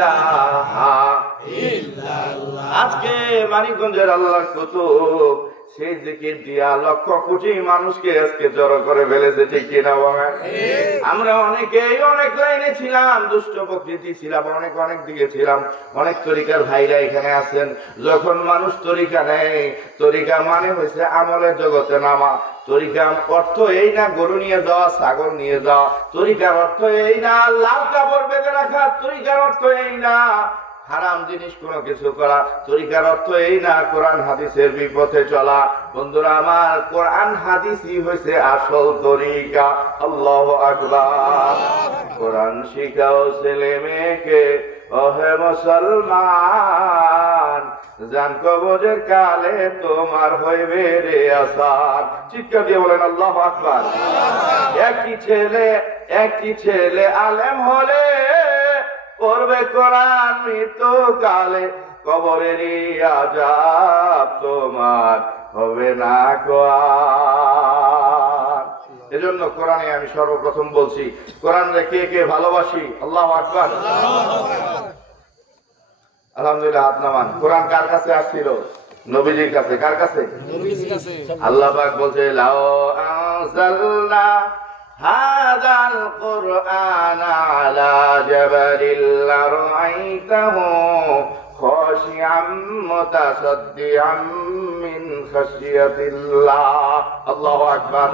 ইলাহা ইল্লাল্লাহ। আজকে মানিকগঞ্জের আল্লাহর কুতুব সেই জিকির দিয়া লক্ষ কোটি মানুষকে আজকে জড়ো করে ফেলেছে, ঠিক কিনা বলেন? আমরা অনেকেই অনেক লাইনে ছিলাম, দুষ্ট প্রকৃতি ছিলাম, অনেক অনেক দিকে ছিলাম, অনেক তরিকার ভাইরা এখানে আছেন। যখন মানুষ তরিকা নেয়, তরিকা মানে হয়েছে আমলের জগতে নামা। তরিকার অর্থ এই না গরু নিয়ে যাওয়া, ছাগল নিয়ে যাওয়া। তরিকার অর্থ এই না লাল কাপড় বেঁধে রাখা। তরিকার অর্থ এই না হারাম জিনিস কোনো কিছু করা। তরিকার অর্থ এই না কোরআন হাদিসের বিপথে চলা। বন্ধুরা আমার, কোরআন হাদিসই হয়েছে আসল তরিকা। আল্লাহু আকবার। কোরআন শিখাও ছেলে মেয়েকে, ওহে মুসলমান, জান কবরের কালে তোমার হইবে রে আসার। চিৎকার দিয়ে বলেন আল্লাহু আকবার। একটি ছেলে আলেম হলে পড়বে কোরআন মৃত্যুকালে, কবরেরই আযাব তোমার হবে না কোয়ার। এজন্য কোরআনে আমি সর্বপ্রথম বলছি, কোরআন কে কে ভালোবাসি? আল্লাহু আকবার। আলহামদুলিল্লাহ, হাত নামান। কোরআন কার কাছে আসছিল? নবীজির কাছে। কার কাছে? নবীজির কাছে। আল্লাহ পাক বলছে, লাও আনজালনা হাযাল কুরআন আলা জাবালিন লারাআইতাহু খাশিআম মুতাসাদ্দিআম মিন খাশিয়াতিল্লাহ। আল্লাহু আকবার।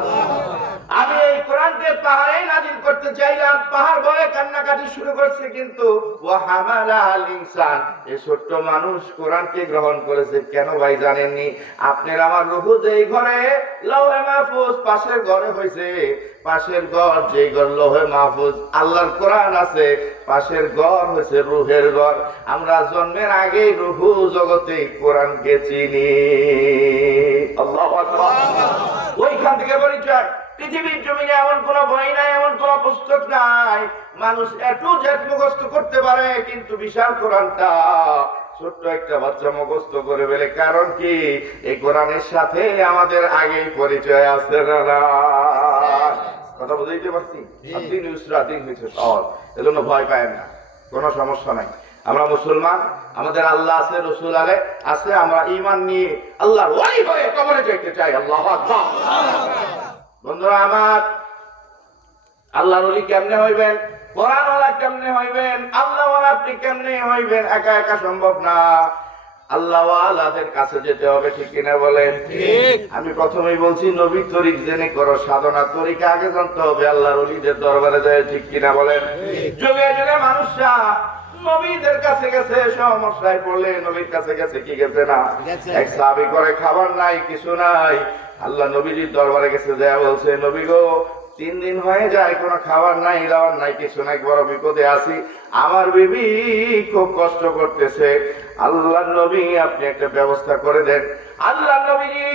আমি এই কোরআনকে পাহাড়ে নাযিল করতে চাইলাম, পাহাড় ভয়ে কান্নাকাটি শুরু করছে, কিন্তু ওয়া হামালাল ইনসান, এই ছোট্ট মানুষ কোরআনকে গ্রহণ করেছে। কেন ভাই জানেননি? আপনার আমার রূহ যেই ঘরে লৌহে মাহফুজ পাশের ঘরে হয়েছে, পাশের ঘর যেই ঘর লৌহে মাহফুজ আল্লাহর কোরআন আছে, পাশের ঘর হয়েছে রূহের ঘর। আমরা জন্মের আগেই রূহ জগতে কোরআনকে চিনি। আল্লাহু আকবার। ওইখান থেকে পরিচয়। পৃথিবীর জমিনে এমন কোন বই নাই, এমন কোন পুস্তক নাই মানুষ একটু জেট মুখস্থ করতে পারে, কিন্তু বিশাল কোরআনটা ছোট্ট একটা বাচ্চা মুখস্থ করে ফেলে। কারণ কি? এই কোরআনের সাথে আমাদের আগেই পরিচয় আছে না? কথা বুঝাইতে পারছি? দিন ইউসরা দিন হয়েছে সহজ, এজন্য ভয় পায় না, কোনো সমস্যা নাই। আমরা মুসলমান, আমাদের আল্লাহ আছে, রসুল আলে আছে, আমরা ঈমান নিয়ে আল্লাহর ওলি হয়ে কবরে যেতে চাই। আল্লাহু আকবার। বন্ধুরা আমার, আল্লাহর ওলি কেমনে হইবেন? কোরআনওয়ালা কেমনে হইবেন? আল্লাহওয়ালা আপনি কেমনে হইবেন? একা একা সম্ভব না। আল্লাহওয়ালাদের কাছে যেতে হবে, ঠিক কিনা বলেন? ঠিক। আমি প্রথমেই বলছি, নবী তরিক জেনে করো সাধনা, তরিকা আগে জানতে হবে, আল্লাহর ওলিদের দরবারে যায়, ঠিক কিনা বলেন? যুগে যুগে মানুষরা নবীদের কাছে গেছে, সমস্যায় পড়লে নবীর কাছে গেছে কি গেছে না? এক সাহাবী করে খাবার নাই, কিছু নাই, আল্লাহ নবীজির দরবারে গেছে, দেয়া বলছে, নবী গো 3 দিন হয়ে যায়, কোনো খাবার নাই, দাবার নাই, কিছু নাই, বড় বিপদে আছি, আমার বিবি খুব কষ্ট করতেছে, আল্লাহ নবী আপনি একটা ব্যবস্থা করে দেন। আল্লাহ নবীজি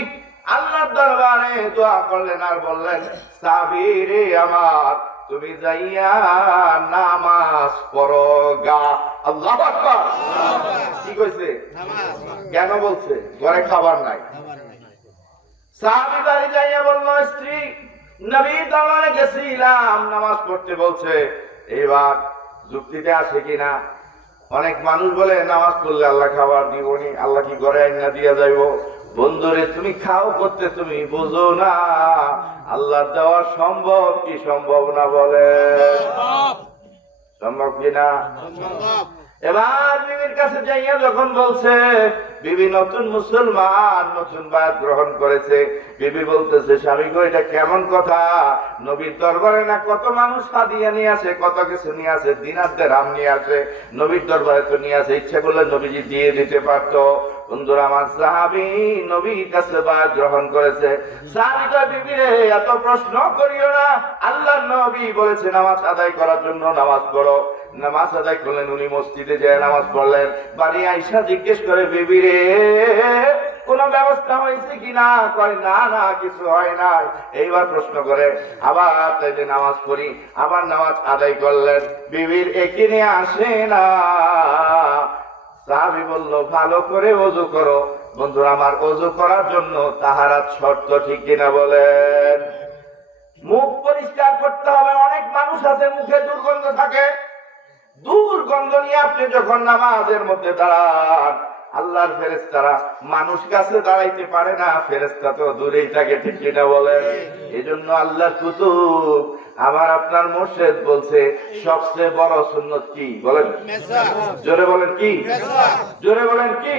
আল্লাহর দরবারে দোয়া করলেন আর বললেন, সাবিরে আমার, তুমি যাইয়া নামাজ পড়ো গা। আল্লাহু আকবার। কি কইছে? নামাজ। কেন বলছে? ঘরে খাবার নাই। সাহাবী বাড়ি যাইয়া বলল, স্ত্রী নবীর দরবারে গেছিলাম, নামাজ পড়তে বলছে। এবার যুক্তিতে আসে কিনা? অনেক মানুষ বলে নামাজ পড়লে আল্লাহ খাবার দিবনি, আল্লাহ কি ঘরে আইনা দিয়া যাইব? বন্ধুরে, তুমি খাও করতে তুমি বুঝো না, আল্লাহ দেওয়া সম্ভব কি সম্ভব না? বলে সম্ভব কিনা? এবার বিবির কাছে যাইয়া যখন বলছে, বিবি নতুন মুসলমান, নতুন বায়াত গ্রহণ করেছে, বিবি বলতেছে, স্বামী গো এটা কেমন কথা? নবীর দরবারে না কত মানুষ হাদিয়া নিয়ে আসে, কত কিছু নিয়ে আসে, দিনার দিরহাম নিয়ে আসে, নবীর দরবারে তো নিয়ে আসে, ইচ্ছা করলে নবীজি দিয়ে দিতে পারতো। বন্ধুরা আমার, সাহাবী নবীর কাছে বায়াত গ্রহণ করেছে। সাহাবী কয়, বিবি রে এত প্রশ্ন করিও না, আল্লাহর নবী বলেছে নামাজ আদায় করার জন্য নামাজ পড়ো। নামাজ আদায় করলেন, উনি মসজিদে যায় নামাজ পড়লেন। বাড়ি আইসা জিজ্ঞেস করে, বিবি রে কোন ব্যবস্থা হয়েছে কিনা? কয় না না, কিছু হয় না। এইবার প্রশ্ন করে, আবার তাইলে নামাজ পড়ি, আবার নামাজ আদায় করলেন, বিবির এখানে আসে না। সাহাবী বলল, ভালো করে ওযু করো। বন্ধুরা আমার, ওযু করার জন্য তাহারাত শর্ত, ঠিক কিনা বলেন? মুখ পরিষ্কার করতে হবে। অনেক মানুষ আছে মুখে দুর্গন্ধ থাকে, দূর গন্ধ নিয়ে আপনি যখন নামাজের মধ্যে দাঁড়ান, আল্লাহর ফেরেশতারা মানুষ কাছে দাঁড়াইতে পারে না, ফেরেশতা তো দূরেই থাকে, ঠিক কিনা বলেন? এজন্য আল্লাহর কুতুব আমার আপনার মুর্শিদ বলছে সবচেয়ে বড় সুন্নত কি বলেন? জোরে বলেন কি? জোরে বলেন কি?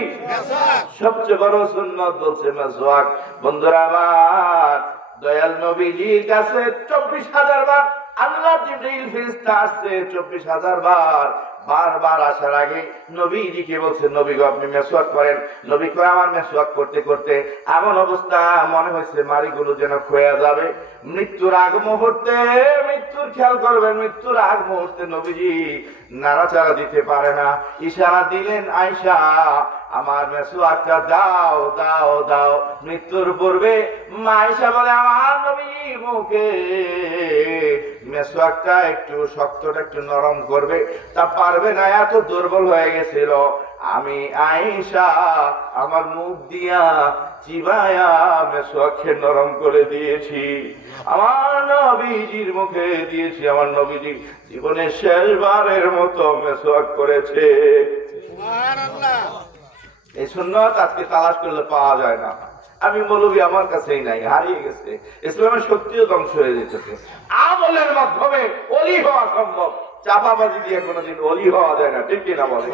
সবচেয়ে বড় সুন্নত বলছে মিসওয়াক। বন্ধুরা আমার, দয়াল নবীজির কাছে 24,000 বার আল্লাহ জিবরিল ফেরেশতা আসছে, 24,000 বার। বারবার আসার আগে নবীজিকে বলছে, নবী গো আপনি মেসওয়াক করেন। নবী কয় আমার মেসওয়াক করতে করতে এমন অবস্থা মনে হয়েছে মাড়িগুলো যেন ক্ষয়ে যাবে। মৃত্যুর আগ মুহূর্তে, মৃত্যুর খেয়াল করবেন, মৃত্যুর আগ মুহূর্তে নবীজি নাড়াচাড়া দিতে পারে না। ইশারা দিলেন, আয়েশা আমার মেসওয়াকটা দাও দাও দাও। মৃত্যুর পূর্বে মা আয়েশা বলে আমার নবীর মুখে মেসওয়াকটা একটু শক্তটা একটু নরম করবে, তা পারবে না, এত দুর্বল হয়ে গেছিল। আমি আয়েশা আমার মুখ দিয়া চিবায়া মেসওয়াককে নরম করে দিয়েছি, আমার নবীজির মুখে দিয়েছি। আমার নবীজি জীবনের শেষবারের মতো মেসওয়াক করেছে। সুবহানাল্লাহ। এই সুন্নাত আজকে তালাশ করলে পাওয়া যায় না। আমি মৌলবী আমার কাছেই নাই, হারিয়ে গেছে। ইসলামের সত্যিও ধ্বংস হয়ে যেতেছে। আমলের মাধ্যমে ওলি হওয়া সম্ভব, চাপাবাজি দিয়ে কোনোদিন ওলি হওয়া যায় না, ঠিক কিনা বলে?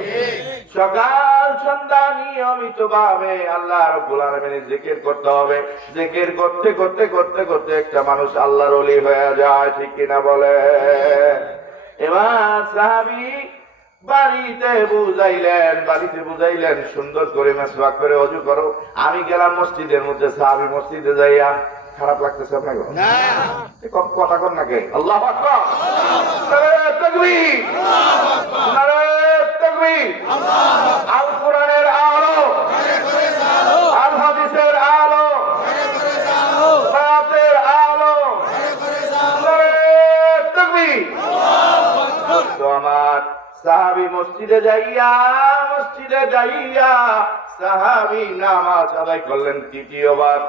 সকাল সন্ধ্যা নিয়মিত ভাবে আল্লাহ রাব্বুল আলামিনের জিকির করতে হবে। জিকির করতে করতে করতে করতে একটা মানুষ আল্লাহর ওলি হয়ে যায়, ঠিক কিনা বলে? এবার সাহাবী বাড়িতে বুঝাইলেন সুন্দর করে মেসওয়াক করে ওযু করো। আমি গেলাম মসজিদের মধ্যে, সাহাবী মসজিদে যাইয়া, খারাপ লাগতেছে আপনাকে? না, কথা কর নাকি? আল্লাহু আকবার, নারে তাকবীর, নারে তাকবীর। আল কোরআনের আলো, আল হাদিসের আলো, সালাতের আলো, নারে তাকবীর। তো আমার সাহাবী মসজিদে যাইয়া সাহাবী নামাজ আদায় করলেন তৃতীয়বার।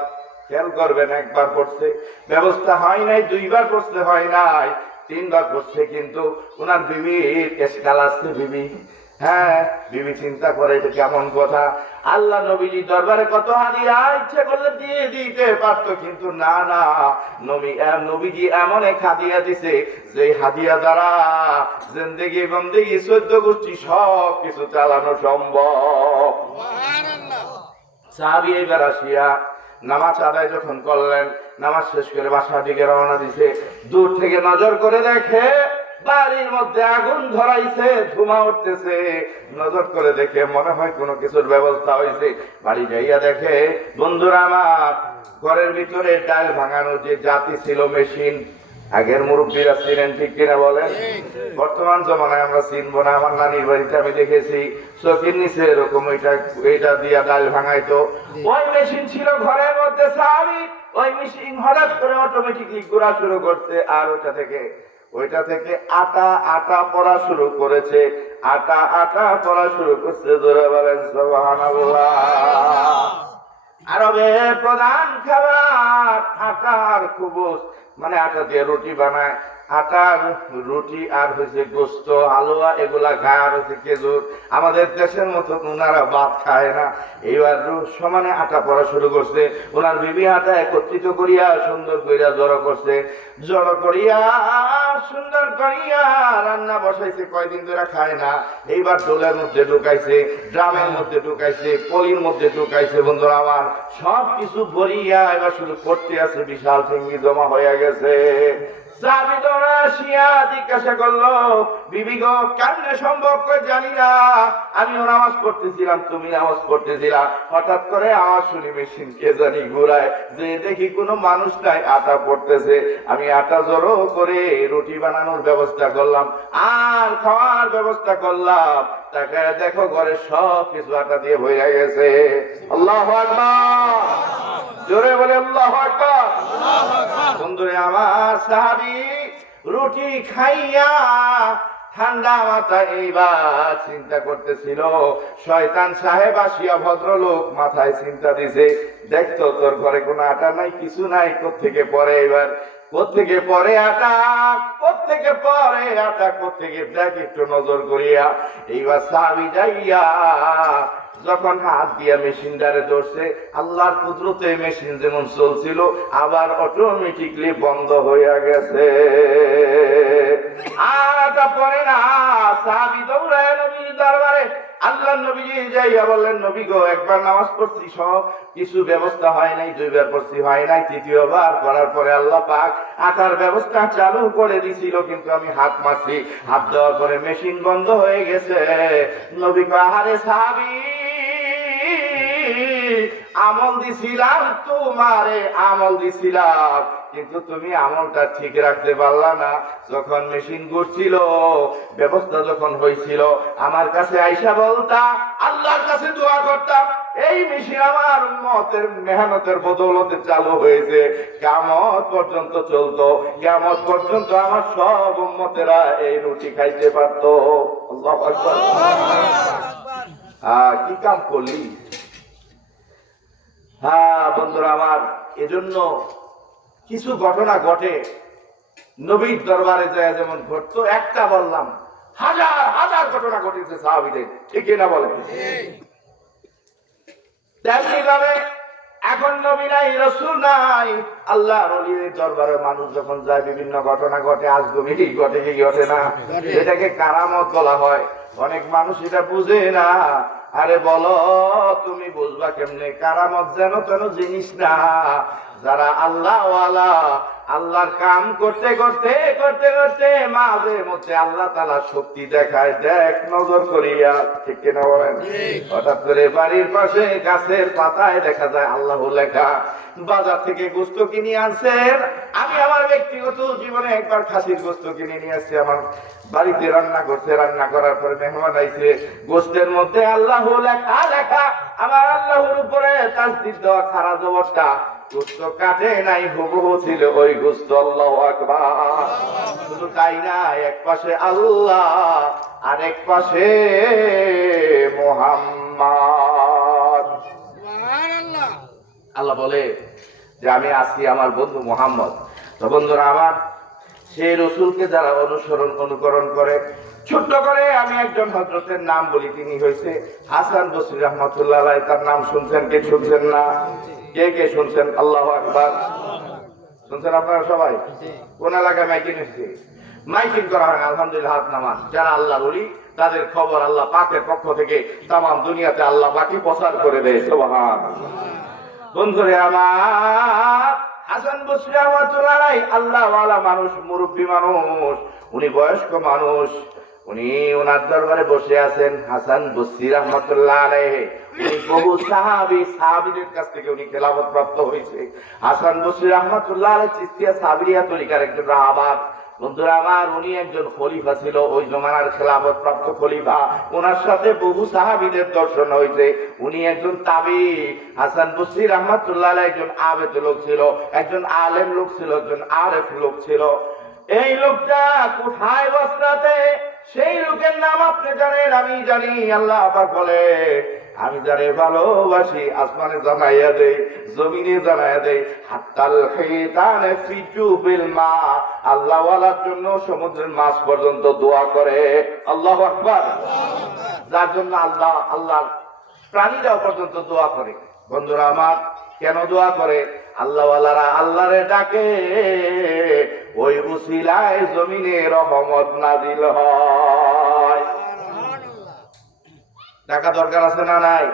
খেয়াল করবেন, একবার পড়ছে ব্যবস্থা হয় নাই, দুইবার পড়ছে হয় নাই, তিনবার পড়ছে। কিন্তু ওনার বিবির এসকাল আসছে। বিবি চিন্তা করে এটা কেমন কথা। আল্লাহ নবীজি দরবারে কত হাদিয়া ইচ্ছে করলে দিয়ে দিতে পারত, কিন্তু না, নবীজি এমন এক হাদিয়া দিছে যে হাদিয়া দ্বারা জিন্দেগি বন্দেগি 14 গোষ্ঠী সব কিছু চালানো সম্ভব। সাহাবী এবার আসিয়া নামাজ আদায় যখন করলেন, নামাজ শেষ করে বাসার দিকে রওনা দিছে। দূর থেকে নজর করে দেখে বাড়ির মধ্যে আগুন ধরাইছে, ধোঁয়া উঠতেছে। নজর করে দেখে মনে হয় কোনো কিছুর ব্যবস্থা হয়েছে। বাড়ি যাইয়া দেখে, বন্ধুরা আমার, ঘরের ভিতরে ডাল ভাঙানোর যে জাতি ছিল মেশিন, আগের মুরব্বীরা ছিলেন, ঠিক কিনা বলেন? বর্তমান জমানায় আমরা চিনবো না। আমার নানির বাড়িতে আমি দেখেছি চোখের নিচে এরকম এটা দিয়া ডাল ভাঙাইতো। ওই মেশিন ছিল ঘরের মধ্যে। সাহাবী ওই মেশিন হঠাৎ করে অটোমেটিকলি ঘোরা শুরু করছে, আর ওইটা থেকে আটা পড়া শুরু করেছে। আটা পড়া শুরু করছে। জোরে বলেন সুবহানাল্লাহ। আরবের প্রধান খাবার আটা আর খুবুস, মানে আটা দিয়ে রুটি বানায়। আটার রুটি আর হয়েছে গোস্ত, হালুয়া, এগুলা খায়, আর হচ্ছে খেজুর। আমাদের দেশের মতো ওনারা ভাত খায় না। এইবার সমানে আটা পড়া শুরু করছে। ওনার বিবি আটা একত্রিত করিয়া সুন্দর করিয়া জড়ো করছে। জড়ো করিয়া সুন্দর করিয়া রান্না বসাইছে। কয়দিন ধরে খায় না। এইবার ডোলের মধ্যে ঢুকাইছে, ড্রামের মধ্যে ঢুকাইছে, পলির মধ্যে ঢুকাইছে। বন্ধুরা আমার, সব কিছু ভরিয়া এবার শুধু করতে আছে। বিশাল ঠেঙ্গি জমা হয়ে গেছে। জিজ্ঞাসা করলো, বিবি গো কেমনে সম্ভব? জানি না, আমিও নামাজ পড়তেছিলাম, তুমি নামাজ পড়তেছিলাম, হঠাৎ করে আওয়াজ শুনি মেশিন কে জানি ঘুরায়, যে দেখি কোনো মানুষ নাই, আটা পড়তেছে। আমি আটা জড়ো করে রুটি বানানোর ব্যবস্থা করলাম আর খাওয়ার ব্যবস্থা করলাম। তাকে দেখো ঘরে সব কিছু আটা দিয়ে ভরে গেছে। আল্লাহু আকবার, জোরে বলে আল্লাহু আকবার। বন্ধুরে আমার, সাহাবী রুটি খাইয়া ঠান্ডা মাথা এইবার চিন্তা করতেছিল। শয়তান সাহেব আসিয়া ভদ্রলোক মাথায় চিন্তা দিছে, দেখতো তোর ঘরে কোনো আটা নাই, কিছু নাই, কোত্থেকে পরে এবার কোত্থেকে পরে আটাক, কোত্থেকে পরে আটাক, কোত্থেকে দেখ একটু নজর করিয়া। এইবার সাহাবী যাইয়া যখন হাত দিয়া মেশিনটারে ধরছে, আল্লাহর কুদরতে মেশিন যেমন চলছিল আবার অটোমেটিকলি বন্ধ হইয়া গেছে। আর পরে না, সাহাবী দৌড়ায় নবীর দরবারে। আল্লাহ নবীজি যাইয়া বললেন, নবী গো, একবার নামাজ পড়ছি সব কিছু ব্যবস্থা হয় নাই, দুইবার পড়ছি হয় নাই, তৃতীয়বার করার পরে আল্লাহ পাক আটার ব্যবস্থা চালু করে দিছিল, কিন্তু আমি হাত মারছি, হাত দেওয়ার পরে মেশিন বন্ধ হয়ে গেছে। নবী কয়, আহারে সাহাবী, আমল দিছিলাম তোমারে, আমল দিছিলাম, কিন্তু তুমি আমলটা ঠিক রাখতে পারলা না। যখন মেশিন ঘুরছিল, ব্যবস্থা যখন হয়েছিল, আমার কাছে আইসা বলতা, আল্লাহর কাছে দোয়া করতাম, এই মেশিন আমার উম্মতের মেহনতের বদৌলতে চালু হয়েছে, কিয়ামত পর্যন্ত চলতো, কিয়ামত পর্যন্ত আমার সব উম্মতেরা এই রুটি খাইতে পারতো। আল্লাহু আকবার। কি কাম করলি? হ্যাঁ বন্ধুরা আমার, এজন্য কিছু ঘটনা ঘটে নবীর দরবারে যায় যেমন ঘটতো, একটা বললাম, হাজার হাজার ঘটনা ঘটেছে সাহাবীদের, ঠিক না বলে? তেমনি ভাবে এখন নবী নাই, রাসূল নাই, আল্লাহর ওলিদের দরবারে মানুষ যখন যায় বিভিন্ন ঘটনা ঘটে, আজগবি ঘটে কি ঘটে না, এটাকে কারামত বলা হয়। অনেক মানুষ এটা বুঝে না। আরে বলো, তুমি বুঝবা কেমনে? কারামত যেন তেন জিনিস না। যারা আল্লাহওয়ালা, আল্লাহর কাম করতে করতে করতে করতে মাঝে মধ্যে আল্লাহ তাআলা শক্তি দেখায়, দেখ নজর করিয়া, ঠিক কিনা বলেন? হঠাৎ করে বাড়ির পাশে গাছের পাতায় দেখা যায় আল্লাহ লেখা। বাজার থেকে গোস্ত কিনে আনছেন, আমি আমার ব্যক্তিগত জীবনে একবার খাসির গোস্ত কিনে নিয়ে আসছি, আমার বাড়িতে রান্না করছে, রান্না করার পরে মেহমান আইছে, গোস্তের মধ্যে আল্লাহ লেখা লেখা, আমার আল্লাহর উপরে তাসদিদ দেওয়া খারা জবরটা, গোস্ত কাটে নাই, হুবহু ছিল ওই গোস্ত। আল্লাহু আকবার। শুধু তাই না, এক পাশে আল্লাহ আর এক পাশে মুহাম্মদ। সুবহানাল্লাহ। আল্লাহ বলে যে আমি আছি আমার বন্ধু মুহাম্মদ। তো বন্ধুরা আমার, সেই রাসূলকে যারা অনুসরণ অনুকরণ করে, ছোট্ট করে আমি একজন হযরতের নাম বলি, তিনি হইছে হাসান বসরি রাহমাতুল্লাহ আলাইহি। তার নাম শুনছেন কে? শুনছেন না? কে কে শুনছেন? আল্লাহু আকবার। শুনছেন আপনারা সবাই? কোন এলাকায় মাইকিং হচ্ছে? মাইকিং করা হয়, আলহামদুলিল্লাহ, হাত নামান। যারা আল্লাহর ওলি তাদের খবর আল্লাহ পাকের পক্ষ থেকে তাম দুনিয়াতে আল্লাহ পাকই প্রচার করে দেয়। সুবহানাল্লাহ। বন্ধুরে আমার, হাসান বসরি রাহমাতুল্লাহ আলাইহি আল্লাহওয়ালা মানুষ, মুরব্বী মানুষ, উনি বয়স্ক মানুষ, উনি ওনার দরবারে বসে আছেন। হাসান বসরি রাহমাতুল্লাহ আলাইহি উনি বহু সাহাবীদের কাছ থেকে উনি খেলাফত প্রাপ্ত হয়েছে। হাসান বসরি রাহমাতুল্লাহ আলাইহি চিশতিয়া সাবরিয়া তরিকার একজন রাহবার। বন্ধুরা আমার, উনি একজন খলিফা ছিল, ওই জমানার খেলাফত প্রাপ্ত খলিফা। ওনার সাথে বহু সাহাবীদের দর্শন হয়েছে। উনি একজন তাবি। হাসান বসরি রাহমাতুল্লাহ আলাইহি একজন আবেদ লোক ছিল, একজন আলেম লোক ছিল, একজন আরেফ লোক ছিল। এই লোকটা কোথায় বসরাতে, সেই লোকের নাম আপনি জানেন, আমি জানি। আল্লাহ পাক বলে, আমি যারে ভালোবাসি আসমানে জানাইয়া দেই, জমিনে জানাইয়া দেই, হাত্তাল হিতানে ফিজু বিল মা। আল্লাহ ওয়ালার জন্য সমুদ্রের মাছ পর্যন্ত দোয়া করে। আল্লাহু আকবার। যার জন্য আল্লাহর প্রাণীরাও পর্যন্ত দোয়া করে। বন্ধুরা আমার, কেন দোয়া করে? আল্লাহ ওয়ালারা আল্লাহরে ডাকে, ওই উসিলায় জমিনে রহমত নাজিল হয়। টাকা দরকার আছে না নাই?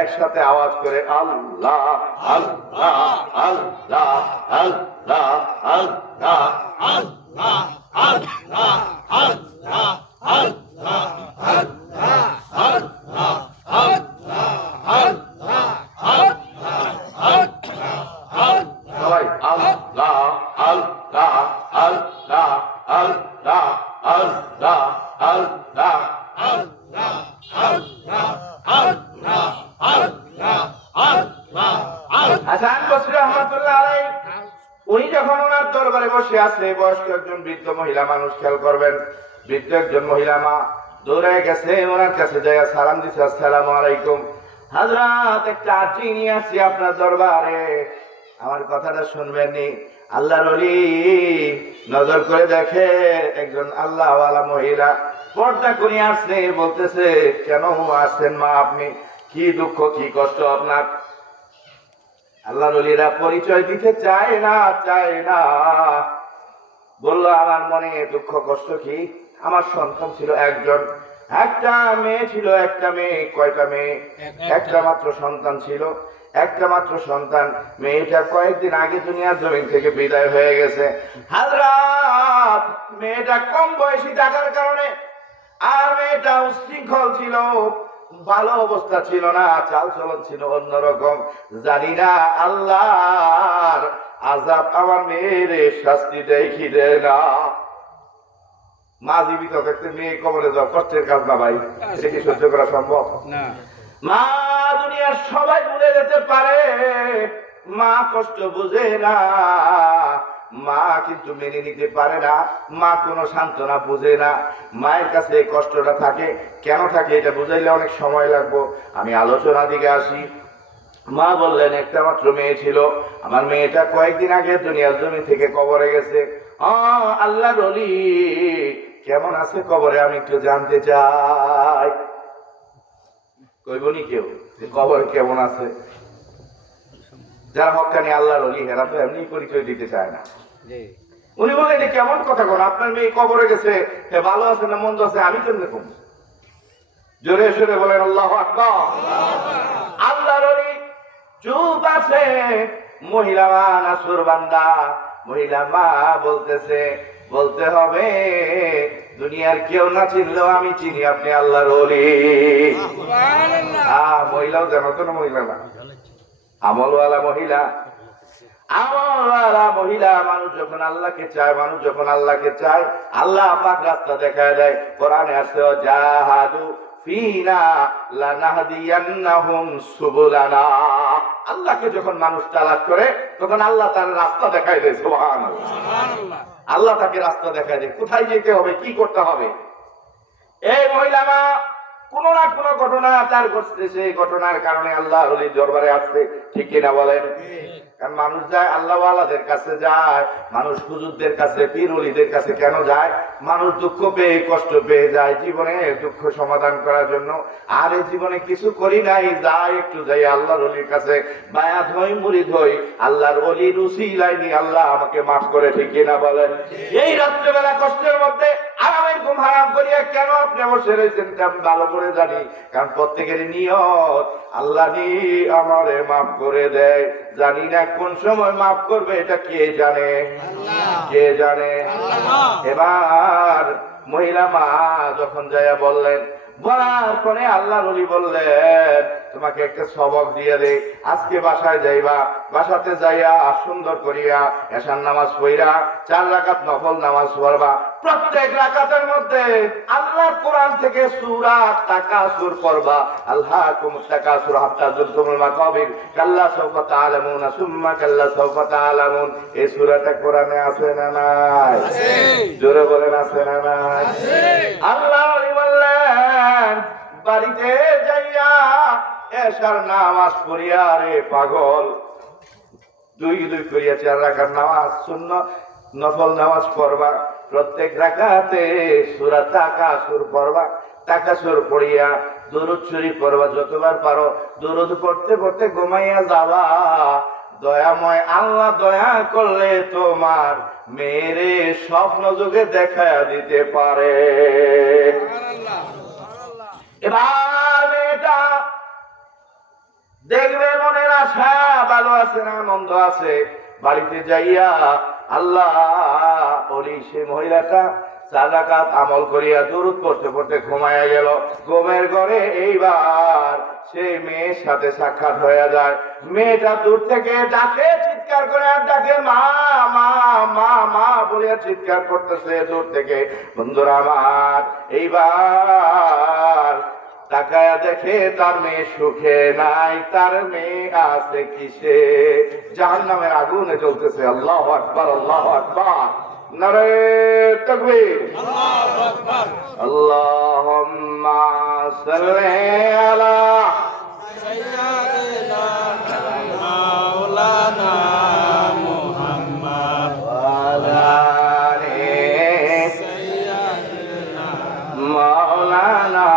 একসাথে আওয়াজ করে আল্লাহ আল্লাহ আল্লাহ আল্লাহ আল্লাহ আল্লাহ আল্লাহ আল্লাহ আল্লাহ আল্লাহ আল্লাহ সবাই আল্লাহ আল্লাহ আল্লাহ আল্লাহ আল্লাহ আল্লাহ আল্লাহ হাসান বসরি রাহমাতুল্লাহ আলাইহি উনি যখন ওনার দরবারে বসে আছে, বয়স্ক একজন বৃদ্ধ মহিলা মানুষ, খেয়াল করবেন, বৃদ্ধ একজন মহিলা মা দৌড়ে গেছে ওনার কাছে, যায় সালাম দিছে, আসসালামু আলাইকুম হযরত, একটা আর্জি নিয়ে আসছি আপনার দরবারে, আমার কথাটা শুনবেন নি? আল্লাহর ওলি নজর করে দেখে একজন আল্লাহওয়ালা মহিলা পর্দা করে আসছে, বলতেছে কেন আসছেন মা আপনি, কি দুঃখ কি কষ্ট আপনার? আল্লাহর ওলিরা পরিচয় দিতে চায় না। বলল আমার মনে দুঃখ কষ্ট কি, আমার সন্তান ছিল একজন, একটা মেয়ে ছিল, একটা মেয়ে। কয়টা মেয়ে? একটা মাত্র সন্তান ছিল, একটা মাত্র সন্তান। মেয়েটা কয়েকদিন আগে দুনিয়ার জমিন থেকে বিদায় হয়ে গেছে। হযরত মেয়েটা কম বয়সী থাকার কারণে আর মেয়েটা উশৃঙ্খল ছিল, ভালো অবস্থা ছিল না, চাল চলন ছিল অন্যরকম। জানি না আল্লাহর আযাব আমার মেয়ের শাস্তি দেয় কি দেয় না। মা জীবিত থাকতে মেয়ে কবরে যাওয়া কষ্টের কাজ না ভাই, এটা কি সহ্য করা সম্ভব না? মা দুনিয়ার সবাই ভুলে যেতে পারে, মা কষ্ট বুঝে না, মা কিন্তু মেনে নিতে পারে না, মা কোনো সান্ত্বনা বুঝে না। মায়ের কাছে এই কষ্টটা থাকে, কেন থাকে এটা বুঝাইলে অনেক সময় লাগবে। আমি আলোচনা দিকে আসি। মা বললেন একটা মাত্র মেয়ে ছিল, আমার মেয়েটা কয়েকদিন আগে দুনিয়ার জমি থেকে কবরে গেছে। আল্লাহর ওলি কেমন আছে কবরে আমি একটু জানতে চাই। কইবনি কেউ কবরে কেমন আছে? যারা হক্কানি আল্লাহর ওলি এরা তো এমনি পরিচয় দিতে চায় না। উনি বললেন এটা কেমন কথা বল, আপনার মেয়ে কবরে গেছে, ভালো আছে না মন্দ আছে আমি কেমনে কম? জোরে সোরে বলেন আল্লাহু আকবার। আল্লাহর ওলি চুপ আছে। মহিলা মা নাসুর বান্দা, মহিলা মা বলতেছে বলতে হবে দুনিয়ার কেউ না চিনলেও আমি চিনি আপনি আল্লাহর ওলি। মহিলাও জানো তো না, মহিলা না আমলওয়ালা মহিলা, আমলওয়ালা মহিলা। মানুষ যখন আল্লাহকে চায়, মানুষ যখন আল্লাহকে চায়, আল্লাহ পাক রাস্তা দেখায় দেয়। কোরআনে আছে জাহাদু ফিনা লানাহদিয়ান্নাহুম সুবুলানা। আল্লাহকে যখন মানুষ তালাশ করে তখন আল্লাহ তার রাস্তা দেখায় দেয়। সুবহানাল্লাহ, সুবহানাল্লাহ। আল্লাহ তাকে রাস্তা দেখায় দেয়, কোথায় যেতে হবে, কি করতে হবে। এই মহিলা মা কোন না কোন ঘটনা তার ঘটছে, সেই ঘটনার কারণে আল্লাহ ওলির দরবারে আসছে, ঠিক কিনা বলেন? কারণ মানুষ যায় আল্লাহওয়ালাদের কাছে যায়, মানুষ হুজুরদের কাছে, পীর ওলিদের কাছে কেন যায়? মানুষ দুঃখ পেয়ে কষ্ট পেয়ে যায় জীবনে দুঃখ সমাধান করার জন্য। আর এই জীবনে কিছু করি নাই, যাই একটু যাই আল্লাহর ওলির কাছে বায়াত হই, মুরিদ হই, আল্লাহর ওলির উসিলায় নি আল্লাহ আমাকে মাফ করে, ঠিক কিনা বলেন? এই রাত্রেবেলা কষ্টের মধ্যে আরামের ঘুম হারাম করিয়া কেন আপনি বসে রয়েছেন আমি ভালো করে জানি। কারণ প্রত্যেকের নিয়ত আল্লাহ আমারে মাফ করে দেয়, জানি না কোন সময় মাফ করবে, এটা কে জানে? কে জানে? এবার মহিলা মা যখন যাইয়া বললেন, বলার পরে আল্লাহর ওলি বললেন তোমাকে একটা সবক দিয়ে দে, আজকে বাসায় যাইবা, বাসাতে যাইয়া সুন্দর করিয়া এশার নামাজ পড়া 4 রাকাত নফল নামাজ পড়বা। প্রত্যেক রাকাতের মধ্যে আল্লাহর কোরআন থেকে সূরা তাকাসুর পড়বা। আলহাকুমুত তাকাসুর হাত্তা যুরতুমুল মাকাবির কাল্লা সাওফা তাআলামুন সুম্মা কাল্লা সাওফা তাআলামুন। এই সূরাটা কোরআনে আছে না নাই? আছে। জোরে বলেন আছে না নাই? আছে। আল্লাহ ওলি বললেন বাড়িতে যাইয়া এশার নামাজ পড়িয়া, রে পাগল, 2 করিয়া 4 রাকাত নামাজ সুন্নাত নফল নামাজ পড়বা। প্রত্যেক রাকাতে সূরা তাকাসুর পড়বা। তাকাসুর পড়িয়া দুরূদ শরীফ পড়বা, যতবার পারো দুরূদ পড়তে পড়তে ঘুমাইয়া যাবা। দয়াময় আল্লাহ দয়া করলে তোমার মেরে স্বপ্ন যোগে দেখা দিতে পারে। এবার মেয়েটা দেখবে মনের আশা ভালো আছে না মন্দ আছে, বাড়িতে যাইয়া আল্লাহ ওলি সে মহিলাটা 4 রাকাত আমল করিয়া দুরূদ পড়তে পড়তে ঘুমাইয়া গেল। ঘুমের ঘরে এইবার সেই মেয়ের সাথে সাক্ষাৎ হয়ে যায়। মেয়েটা দূর থেকে ডাকে, চিৎকার করে আর ডাকে, মা মা মা মা বলিয়া চিৎকার করতেছে দূর থেকে। বন্ধুরা আমার, এইবার তাকায়া দেখে তার মেয়ে সুখে নাই, তার মেয়ে আছে কিসে? জাহান্নামের আগুনে জ্বলতেছে। আল্লাহু আকবার, আল্লাহু আকবার, নারে তাকবীর, আল্লাহু আকবার। আল্লাহুম্মা সাল্লি আলা সাইয়্যিদিনা মাওলানা মুহাম্মদ মাওলানা।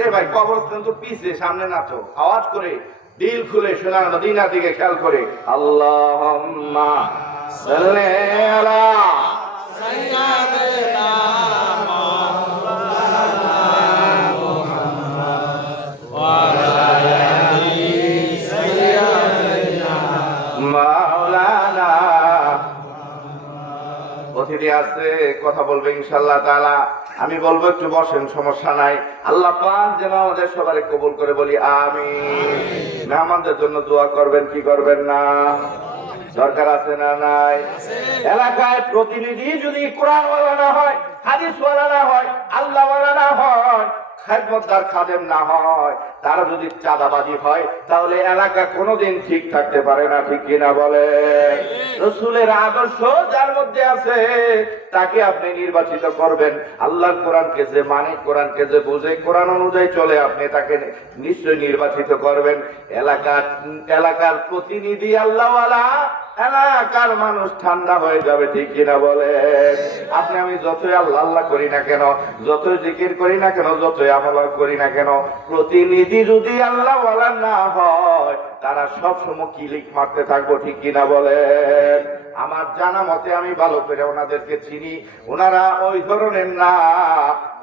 এ ভাই কবরস্থান তো পিছে, সামনে না তো। আওয়াজ করে দিল খুলে সোনার মদিনার দিকে খেয়াল করে আল্লাহুম্মা সাল্লি আলা সাইয়্যিদিনা মাওলানা। অতিথি আছে, কথা বলবে ইনশাআল্লাহ তাআলা। আমি বলবো একটু বসেন, সমস্যা নাই। আল্লাহ পাক যেন আমাদের সবারে কবুল করে, বলি আমিন। মেহমানদের জন্য দোয়া করবেন, কি করবেন না? দরকার আছে না নাই? এলাকায় প্রতিনিধি যদি কোরআনওয়ালা না হয়, হাদিসওয়ালা না হয়, আল্লাহওয়ালা না হয়, খেদমতগার খাদেম না হয়, তারা যদি চাঁদাবাজি হয়, তাহলে এলাকা কোনোদিন ঠিক থাকতে পারে না। ঠিক কিনা বলে? রাসূলের আদর্শ যার মধ্যে আছে তাকে আপনি নির্বাচিত করবেন। আল্লাহর কোরআনকে যে মানে, কোরআনকে যে বুঝে, কোরআন অনুযায়ী চলে, আপনি তাকে নিশ্চয় নির্বাচিত করবেন। এলাকার প্রতিনিধি আল্লাহওয়ালা, এলাকার মানুষ ঠান্ডা হয়ে যাবে। ঠিক কিনা বলে? আপনি আমি যতই আল্লাহ আল্লাহ করি না কেন, যতই জিকির করি না কেন, যতই আমল করি না কেন, প্রতিনিধি যদি আল্লাহ ওয়ালা না হয়, তারা সবসময় কিলিক মারতে থাকবো। ঠিক কিনা বলে? আমার জানা মতে, আমি ভালো করে ওনাদেরকে চিনি, ওনারা ওই ধরনের না।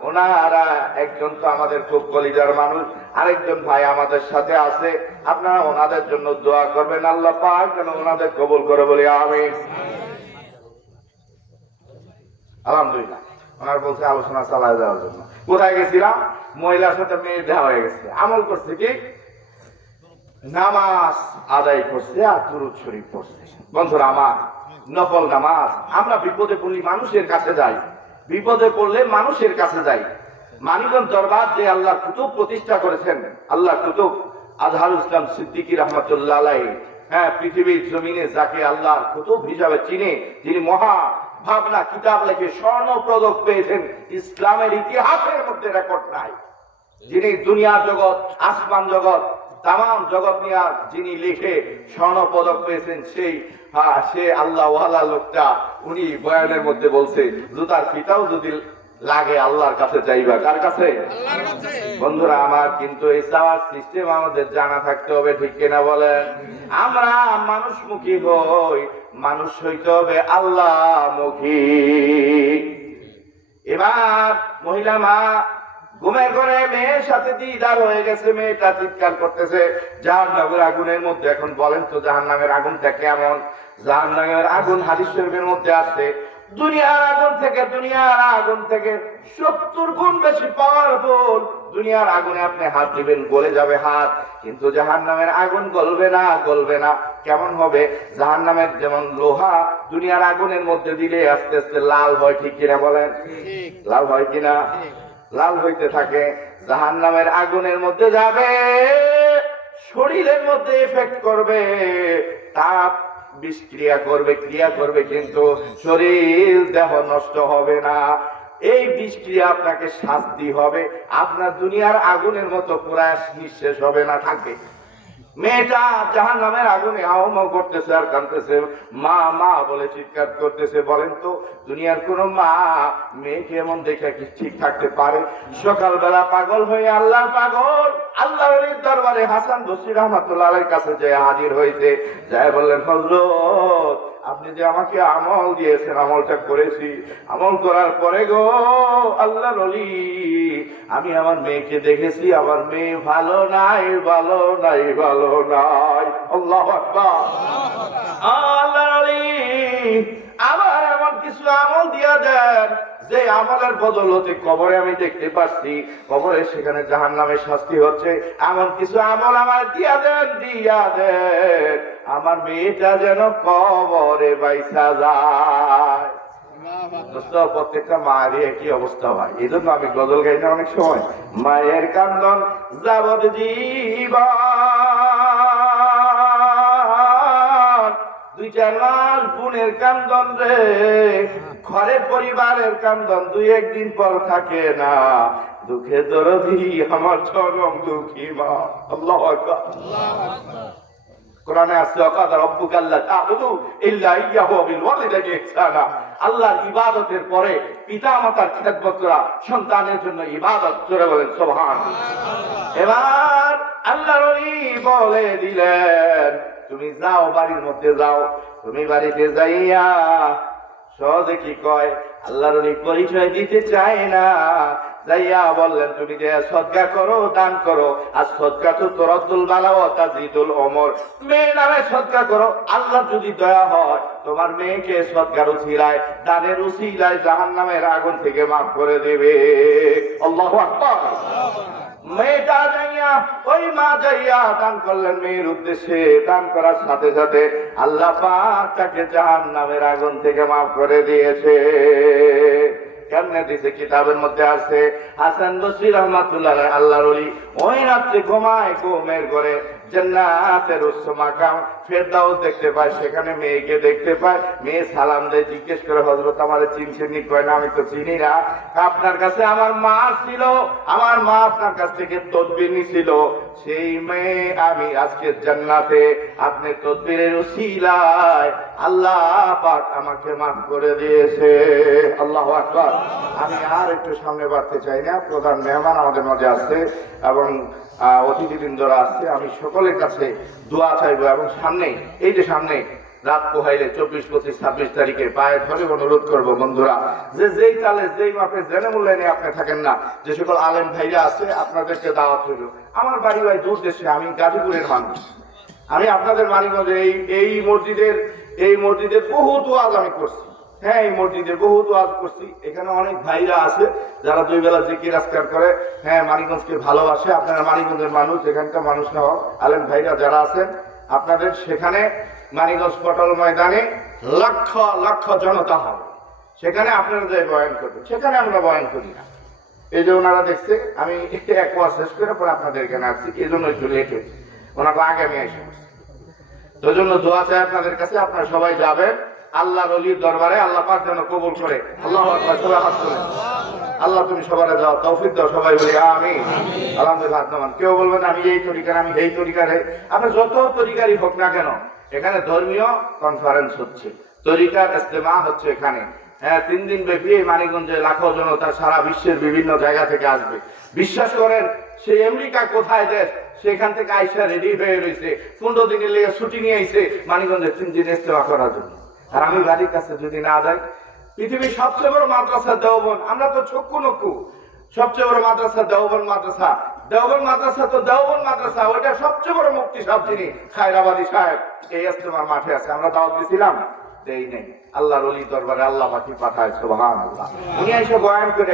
ওনারা একজন তো আমাদের খুব কলিজার মানুষ, আরেকজন ভাই আমাদের সাথে আছে। আপনারা ওনাদের জন্য দোয়া করবেন, আল্লাহ পাক যেন ওনাদের কবুল করে, বলি আমিন। আলহামদুলিল্লাহ। ওনার বলছে আলোচনা চালায় যাওয়ার জন্য। কোথায় গেছিলাম? মহিলার সাথে মেয়ে দেওয়া হয়ে গেছে। আমল করছে কি? নামাজ আদায় করছে আর দুরূদ শরীফ পড়ছে। বন্ধুরা আমার, নফল নামাজ। আমরা বিপদে পড়লে মানুষের কাছে যাই, বিপদে পড়লে মানুষের কাছে যাই। মানিকগঞ্জ দরবার যে আল্লাহ কুতুব প্রতিষ্ঠা করেছেন, আল্লাহ কুতুব আজহারুল ইসলাম সিদ্দিকী রহমাতুল্লাহ আলাইহি, হ্যাঁ, পৃথিবীর জমিনে যাকে আল্লাহর কুতুব হিসাবে চিনে, যিনি মহা ভাবনা কিতাব লিখে স্বর্ণ পদক পেয়েছেন, ইসলামের ইতিহাসের মধ্যে রেকর্ড নাই। যিনি দুনিয়া জগৎ, আসমান জগৎ, তাম জগৎ নিয়ে যিনি লিখে স্বর্ণ পদক পেয়েছেন, সে আল্লাহ ওয়ালা লোকটা, উনি বয়ানের মধ্যে বলছে, জুতার ফিতাও যদি লাগে আল্লাহর কাছে চাইবা। কার কাছে? বন্ধুরা আমার, কিন্তু এই চাওয়ার সিস্টেম আমাদের জানা থাকতে হবে। ঠিক কিনা বলেন? আমরা মানুষমুখী হই, মানুষ হইতে হবে আল্লাহ মুখী। এবার মহিলা মা ঘুমের ঘরে মেয়ের সাথে দিদার হয়ে গেছে। মেয়েটা চিৎকার করতেছে জাহান্নামের আগুনের মধ্যে। এখন বলেন তো, জাহান্নামের আগুনটা কেমন? জাহান্নামের আগুন হাদিস শরীফের মধ্যে আছে, দুনিয়ার আগুন থেকে 70 গুণ বেশি পাওয়ারফুল। দুনিয়ার আগুনে আপনি হাত দিবেন, গলে যাবে হাত, কিন্তু জাহান্নামের আগুন গলবে না। কেমন হবে? জাহান্নামের যেমন লোহা দুনিয়ার আগুনের মধ্যে দিলে আস্তে আস্তে লাল হয়। ঠিক কিনা বলেন? লাল হয় কিনা? লাল হইতে থাকে। জাহান্নামের আগুনের মধ্যে যাবে, শরীরের মধ্যে এফেক্ট করবে, তাপ বিষক্রিয়া ক্রিয়া করবে, কিন্তু শরীর দেহ নষ্ট হবে না। এই বিষক্রিয়া আপনাকে শাস্তি হবে, আপনার দুনিয়ার আগুনের মতো পুরা নিঃশেষ হবে না, থাকবে। মেয়েটা জাহান্নামের আগুনে আহ্বান করতেছে আর কাঁদতেছে, মা মা বলে চিৎকার করতেছে। বলেন তো, দুনিয়ার কোন মা মেয়েকে এমন দেখে কি ঠিক থাকতে পারে? সকালবেলা পাগল হয়ে আল্লাহর পাগল আল্লাহর দরবারে হাসান বসরি রহমাতুল্লাহ আলাইহির কাছে যে হাজির হয়েছে, যায় বললেন, হযরত, আপনি যে আমাকে আমল দিয়েছেন, আমলটা করেছি। আমল করার পরে গো আল্লাহর ওলি, আমি আমার মেয়েকে দেখেছি, আমার মেয়ে ভালো নাই। আল্লাহু আকবার। আল্লাহর ওলি, আবার এমন কিছু আমল দিয়া দেন যে আমলের বদলতে কবরে আমি দেখতে পাচ্ছি, কবরে সেখানে জাহান্নামের শাস্তি হচ্ছে। এমন কিছু আমল আমার দিয়া দেন, আমার মেয়েটা যেন কবরে বাইসা যায়। প্রত্যেকটা মায়ের একই অবস্থা হয়। এই জন্য আমি গজল গাই না অনেক সময়, মায়ের কান্দন যাবত জীবন, 2-4 মাস বোনের কান্দন রে, ঘরের পরিবারের কান্দন 2-1 দিন পর থাকে না। দুঃখে দরদি আমার চরম দুঃখী মা। আল্লাহু আকবার। কোরআনে আছে ওয়াকাদা রাব্বুকা আল্লা তা'বুদু ইল্লা ইয়্যাহু ওয়া বিল ওয়ালিদাইনি ইহসানা। আল্লাহর ইবাদতের পরে পিতামাতার খেদমত করা সন্তানের জন্য ইবাদত। জোরে বলেন সুবহানাল্লাহ। এবার আল্লাহর ওলি বলে দিলেন, তুমি যাও বাড়ির মধ্যে যাও। তুমি বাড়িতে যাইয়া সহজে কি কয়, আল্লাহর ওলি পরিচয় দিতে চায় না। যাইয়া বললেন, তুমি যে সদকা করো, দান করো, আর সদকা তো তুরাদ্দুল বালা ওয়া তাজিদুল উমর। মেয়ে নামে সদকা করো, আল্লাহ যদি দয়া হয় তোমার মেয়েকে সদকার উসিলায়, দানের উসিলায় জাহান্নামের আগুন থেকে মাফ করে দেবে। আল্লাহু আকবার। মেয়েটা যাইয়া, ওই মা যাইয়া দান করলেন মেয়ের উদ্দেশ্যে। দান করার সাথে সাথে আল্লাহ পাক তাকে জাহান্নামের আগুন থেকে মাফ করে দিয়েছে। কেমনে দিছে? কিতাবের মধ্যে আছে, হাসান বসরি রাহমাতুল্লাহ আলাইহি আল্লাহর ওলি ওই রাত্রে ঘুমায়, ঘুমের ঘরে জান্নাতের উচ্চ মাকাম ফেরদাউস দেখতে পায়। সেখানে মেয়েকে দেখতে পায়। মেয়ে সালাম দেয়, জিজ্ঞেস করে, হযরত আমারে চিনছেন? কয় না, আমি তো চিনি না। আপনার কাছে আমার মা ছিল, আমার মা আপনার কাছ থেকে তদবির নিছিল, সেই মেয়ে আমি আজকে জান্নাতে। আপনি তদবিরের উসিলায় আল্লাহ পাক আমাকে মাফ করে দিয়েছে। আল্লাহু আকবার। আমি আর একটু সামনে বাড়তে চাই না। প্রধান মেহমান আমাদের মাঝে আসছে এবং অতিথিবৃন্দরা আসছে। আমি সকলের কাছে দোয়া চাইবো এবং সামনে, এই যে সামনে রাত পোহাইলে 24, 25, 26 তারিখে পায়ে ধরে অনুরোধ করবো বন্ধুরা, যে যেই তালে যেই মাপে জেনে মূল্যায়নে আপনি থাকেন না, যে সকল আলেম ভাইরা আছে আপনাদেরকে দাওয়াত হইল। আমার বাড়ি ভাই দূর দেশে, আমি গাজীপুরের মানুষ। আমি আপনাদের মানিগঞ্জে এই মসজিদের বহুত ওয়াজ আমি করছি। হ্যাঁ, এই মসজিদে বহুত ওয়াজ করছি। এখানে অনেক ভাইরা আছে যারা 2 বেলা জিকির আজকার করে। হ্যাঁ, মানিগঞ্জকে ভালোবাসে। আপনারা মানিগঞ্জের মানুষ, এখানকার মানুষ না হোক, আলেম ভাইরা যারা আছেন আপনাদের সেখানে মানিগঞ্জ পটল ময়দানে লক্ষ লক্ষ জনতা হবে। সেখানে আপনারা যাই বয়ান করবেন, সেখানে আমরা বয়ান করি না। এই যে ওনারা দেখছে আমি এক ওয়াজ শেষ করে পরে আপনাদের এখানে আসছি, এই জন্য একটু লেট হয়েছে। ওনাকে আগে আমি এসে বসছি। তো জন্য দোয়া চাই আপনাদের কাছে, আপনারা সবাই যাবেন আল্লাহর ওলির দরবারে। আল্লাহ পাক যেন কবুল করে। আল্লাহু আকবার। সবাই হাত তোলেন। আল্লাহ তুমি সবারে দাও, তৌফিক দাও। সবাই বলি আমিন। আলহামদুলিল্লাহ। নামান কেউ বলবেন আমি এই তরিকার, আমি এই তরিকার। আপনি যত তরিকারই হোক না কেন, এখানে ধর্মীয় কনফারেন্স হচ্ছে, তরিকার ইজতেমা হচ্ছে এখানে। হ্যাঁ, 3 দিন ব্যাপী এই মানিকগঞ্জে লাখো জনতা সারা বিশ্বের বিভিন্ন জায়গা থেকে আসবে। বিশ্বাস করেন, সেই আমেরিকা কোথায় দেশ, সেখান থেকে আইসা রেডি হয়ে রয়েছে, 15 দিনের লেগে ছুটি নিয়ে আইছে মানিকগঞ্জে 3 দিন ইজতেমা করার জন্য। আর আমি বাড়ির কাছে যদি না যাই, পৃথিবীর সবচেয়ে বড় মাদ্রাসা দেওবন্দ, আমরা তো চক্ষু নক্ষু, সবচেয়ে বড় মাদ্রাসা দেওবন্দ মাদ্রাসা। দেওবন্দ মাদ্রাসা তো দেওবন্দ মাদ্রাসা, ওইটা সবচেয়ে বড় মুফতি সাহেব যিনি খায়রাবাদী সাহেব, এই ইজতেমার মাঠে আছে। আমরা দাওয়াত দিছিলাম, দেই নাই। আল্লাহর ওলি দরবারে আল্লাহ পাখি পাঠায়, সুবহানাল্লাহ। উনি এসে বয়ান করে